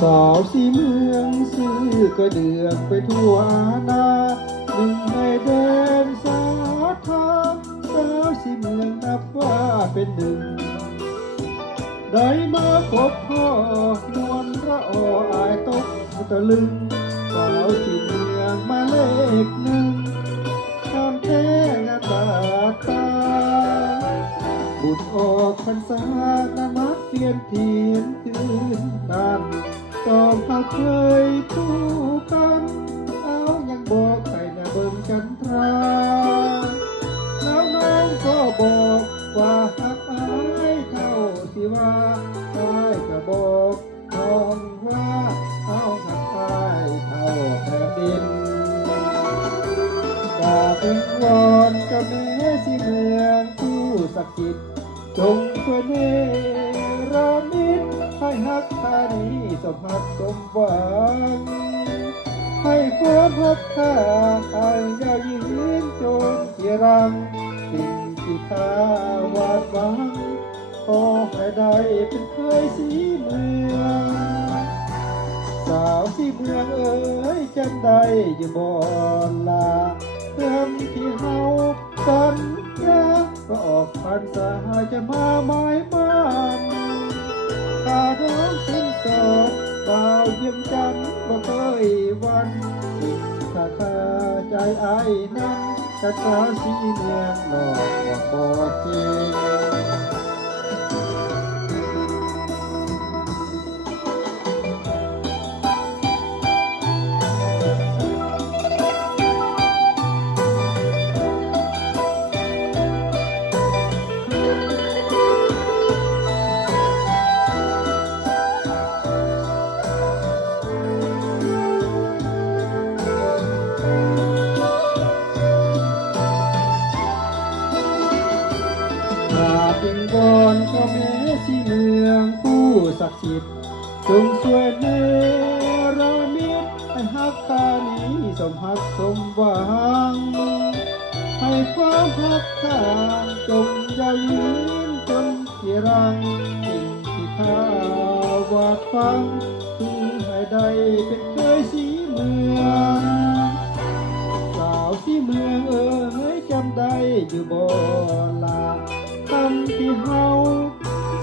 สาวสีเมืองซื้อกระเดือกไปทั่วอาณาหนึ่งในแดนสาธาสาวสีเมืองนับว่าเป็นหนึ่งได้มาพบพ่อนวลระออายตกตะลึงสาวสีเมืองมาเลขหนึ่งทำแท้งานตาตาบุญออกพรรษานามัดเปลี่ยนเพียนคืนนั้นต้องหาเคยคู่กันเอายังบอกใครนะเบิ่งกันทราแล้วน้องก็บอกว่าหักอายเท่าที่ว่าอายก็บอกน้องว่าเอาหักอายเท่าแผ่นดินอยากเป็นวอนกับแม่สีเมืองผู้ศักดิ์สิทธิ์จงช่วยเนรมิตให้ฮักทานีสมหักสมหวังให้ความฮักข้าให้ยายืนจนที่รังสิ่งที่ข้าวาดหวังขอให้ได้เป็นเคยสีเมืองสาวสีเมืองเอ๋ยจำได้อยู่บ่ลาเพื่อนที่เฮาสัญญาก็ออกพรรษาจะมาหมายมันข้าร้องสิ้นสอดบ่าวเยี่ยมจันทร์บ่เคยวันสิ่งข้าใจไอ้นั้นกระสาวสีเมืองหลอกบอกจริงจึงบอนก็แม้สีเมืองผู้ศักดิ์สิทธิ์จงช่วยเนรมิตให้ฮักตานี้สมหักสมหวังให้ความฮักข้าจงยาวยืนจนที่รังสิ่งที่ข้าวาดฝังคือให้ได้เป็นเคยสีเมืองสาวสีเมืองเอ๋ยจำได้อยู่บ่ลาคำที่เฮา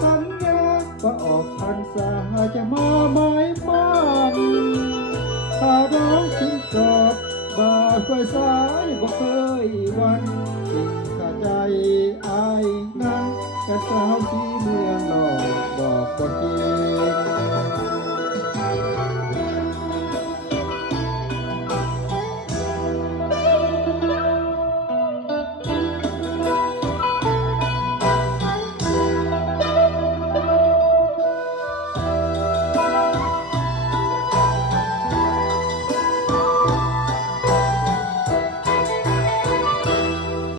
สัญญาก็ออกพรรษาจะมาหมายมันข้าร้องสิ้นสอดบ่าเคยสายบ่เคยวันสิ่งข้าใจอายนั้นกระสาวสีเมืองหลอกบอกบ่จริง